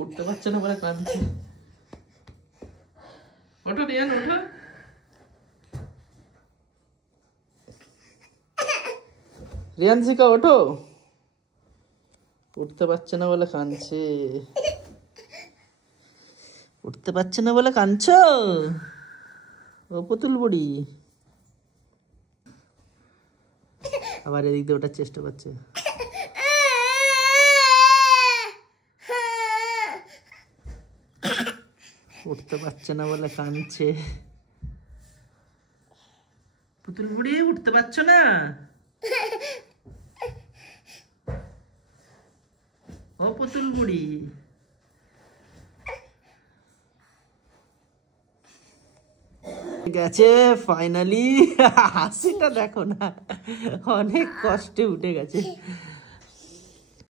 উঠতে পারছে না বলে কাঁদছে। ওঠো রিয়ান, ওঠো। রিয়ানশিকা ওঠো। উঠতে পারছে না বলে কাঁদছে। উঠতে পারছে না বলে কাঁদছো ও পুতুল বুড়ি। আবার এদিক দিয়ে ওঠার চেষ্টা করছে। উঠতে পারছে না বলে কাঁদছে। পুতুল বুড়ি উঠতে পারছো না? ও পুতুল বুড়ি। গেছে ফাইনালি। হাসিটা দেখো না, অনেক কষ্টে উঠে গেছে।